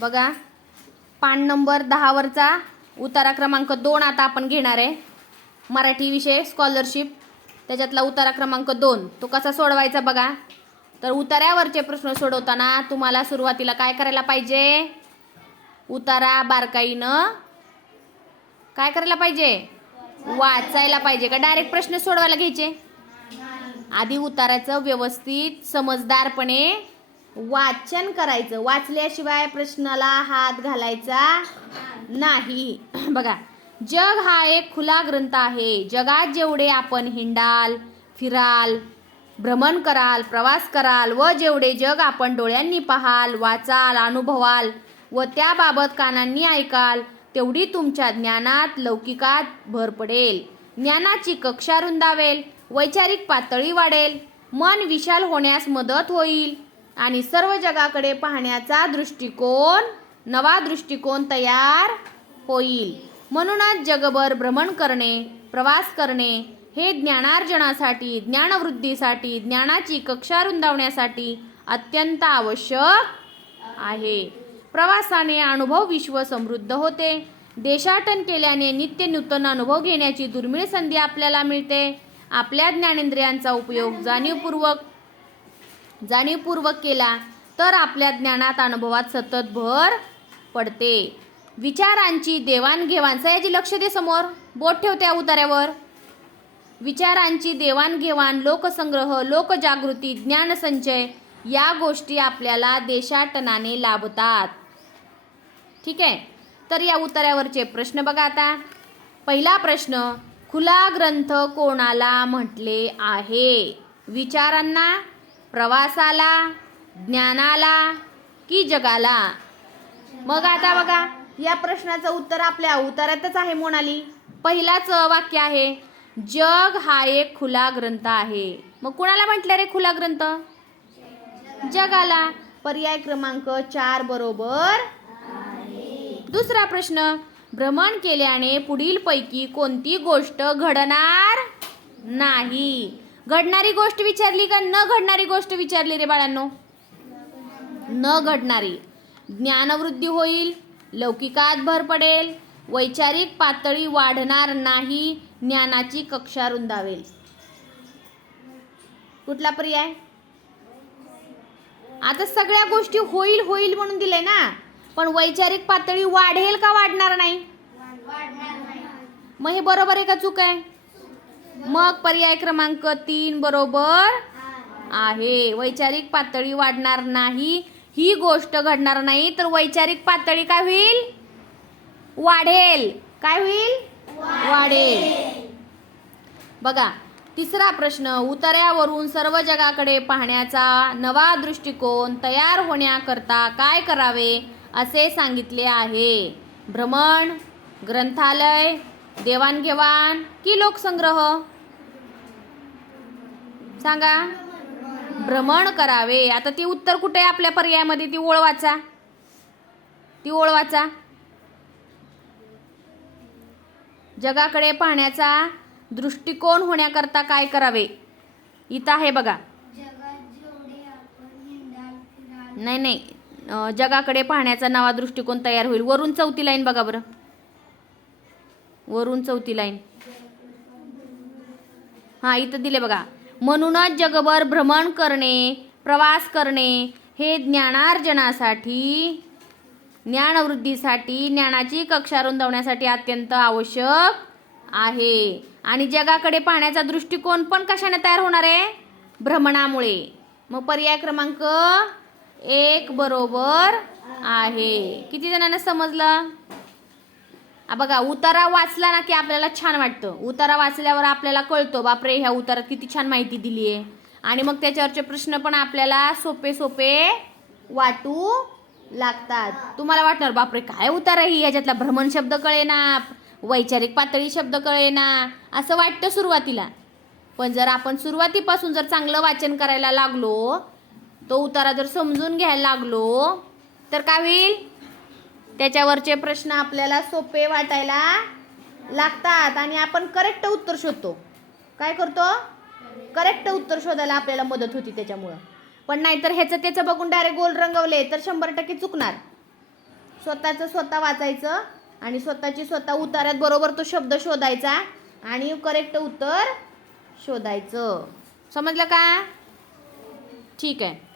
बघा. पान नंबर दहावरचा उतारा क्रमांक दोन आता आपण घेणार आहे. मराठी विषय स्कॉलरशिप त्याच्यातला उतारा क्रमांक दोन. तो कसा सोडवायचा बघा. तर उतार्यावरचे प्रश्न सोडवताना तुम्हाला सुरुवातीला काय करायला पाहिजे? उतारा बारकाईनं काय करायला पाहिजे? वाचायला पाहिजे. का डायरेक्ट प्रश्न सोडवायला घ्यायचे? आधी उताराचं व्यवस्थित समजदारपणे वाचन करायचं. वाचल्याशिवाय प्रश्नाला हात घालायचा नाही. बघा जग हा एक खुला ग्रंथ आहे. जगात जेवढे आपण हिंडाल फिराल भ्रमण कराल प्रवास कराल व जेवढे जग आपण डोळ्यांनी पाहाल वाचाल अनुभवाल व त्याबाबत कानांनी ऐकाल तेवढी तुमच्या ज्ञानात लौकिकात भर पडेल. ज्ञानाची कक्षा रुंदावेल वैचारिक पातळी वाढेल. मन विशाल होण्यास मदत होईल. आणि सर्व जगाकडे पाहण्याचा दृष्टिकोन नवा दृष्टिकोन तयार होईल. म्हणूनच जगभर भ्रमण करणे प्रवास करणे हे ज्ञानार्जनासाठी ज्ञानवृद्धीसाठी ज्ञानाची कक्षा रुंदावण्यासाठी अत्यंत आवश्यक आहे. प्रवासाने अनुभव विश्व समृद्ध होते. देशाटन केल्याने नित्य नूतन अनुभव घेण्याची दुर्मिळ संधी आपल्याला मिळते. आपल्या ज्ञानेंद्रियांचा उपयोग जाणीवपूर्वक जाणीवपूर्वक केला तर आपल्या ज्ञानात अनुभवात सतत भर पडते. विचारांची देवाणघेवाण सयाजी लक्ष दे समोर बोट ठेवत्या उतार्यावर. विचारांची देवाणघेवाण लोकसंग्रह लोकजागृती ज्ञानसंचय या गोष्टी आपल्याला देशाटनाने लाभतात. ठीक आहे? तर या उतार्यावरचे प्रश्न बघा आता. पहिला प्रश्न खुला ग्रंथ कोणाला म्हटले आहे? विचारांना प्रवासाला ज्ञानाला की जगाला? मग आता बघा या प्रश्नाचं उत्तर आपल्या उतारातच आहे मोनाली. पहिलाच वाक्य आहे जग हा एक खुला ग्रंथ आहे. मग कुणाला म्हटलं रे खुला ग्रंथ? जगाला. पर्याय क्रमांक चार बरोबर दुसरा प्रश्न भ्रमण केल्याने पुढील पैकी कोणती गोष्ट घडणार नाही? घडणारी गोष्ट विचारली का न घडणारी गोष्ट विचारली रे बाळांनो? न घडणारी. ज्ञानवृद्धी होईल लौकिकात भर पडेल वैचारिक पातळी वाढणार नाही ज्ञानाची कक्षा रुंदावेल. कुठला पर्याय? आता सगळ्या गोष्टी होईल होईल म्हणून दिलंय ना. पण वैचारिक पातळी वाढेल का वाढणार नाही. मग हे बरोबर आहे का चूक आहे? मग पर्याय क्रमांक तीन बरोबर आहे. वैचारिक पातळी वाढणार नाही. ही गोष्ट घडणार नाही. तर वैचारिक पातळी काय होईल? वाढेल. काय होईल? वाढेल. बघा तिसरा प्रश्न उतऱ्यावरून सर्व जगाकडे पाहण्याचा नवा दृष्टिकोन तयार होण्याकरता काय करावे असे सांगितले आहे. भ्रमण ग्रंथालय देवाणघेवाण की लोकसंग्रह? सांगा. भ्रमण करावे. आता ती उत्तर कुठे आहे आपल्या पर्यायामध्ये? ती ओळ वाचा ती ओळ वाचा जगाकडे पाहण्याचा दृष्टिकोन होण्याकरता काय करावे? इथं आहे बघा. नाही नाही. जगाकडे पाहण्याचा नवा दृष्टिकोन तयार होईल. वरून चौथी लाईन बघा बरं. वरून चौथी लाईन. हां इथं दिले बघा. म्हणूनच जगभर भ्रमण करणे प्रवास करणे हे ज्ञानार्जनासाठी ज्ञानवृद्धीसाठी ज्ञानाची कक्षा रुंदवण्यासाठी अत्यंत आवश्यक आहे. आणि जगाकडे पाहण्याचा दृष्टिकोन पण कशाने तयार होणार आहे? भ्रमणामुळे. मग पर्याय क्रमांक एक बरोबर आहे. किती जणांना समजलं? बघा उतारा वाचला ना की आपल्याला छान वाटतं. उतारा वाचल्यावर आपल्याला कळतो बापरे ह्या उतारात किती छान माहिती दिली आहे. आणि मग त्याच्यावरचे प्रश्न पण आपल्याला सोपे सोपे वाटू लागतात. तुम्हाला वाटणार बापरे काय उतारा ही ह्याच्यातला भ्रमण शब्द कळेना वैचारिक पातळी शब्द कळेना असं वाटतं सुरुवातीला. पण जर आपण सुरुवातीपासून जर चांगलं वाचन करायला लागलो तो उतारा जर समजून घ्यायला लागलो तर काय होईल? त्याच्यावरचे प्रश्न आपल्याला सोपे वाटायला लागतात आणि आपण करेक्ट उत्तर शोधतो. काय करतो? करेक्ट उत्तर शोधायला आपल्याला मदत होती त्याच्यामुळं. पण नाहीतर ह्याचं त्याचं बघून डायरेक्ट गोल रंगवले तर शंभर टक्के चुकणार. स्वतःचं स्वतः वाचायचं आणि स्वतःची स्वतः उतार्यात बरोबर तो शब्द शोधायचा आणि करेक्ट उत्तर शोधायचं. समजलं का? ठीक आहे.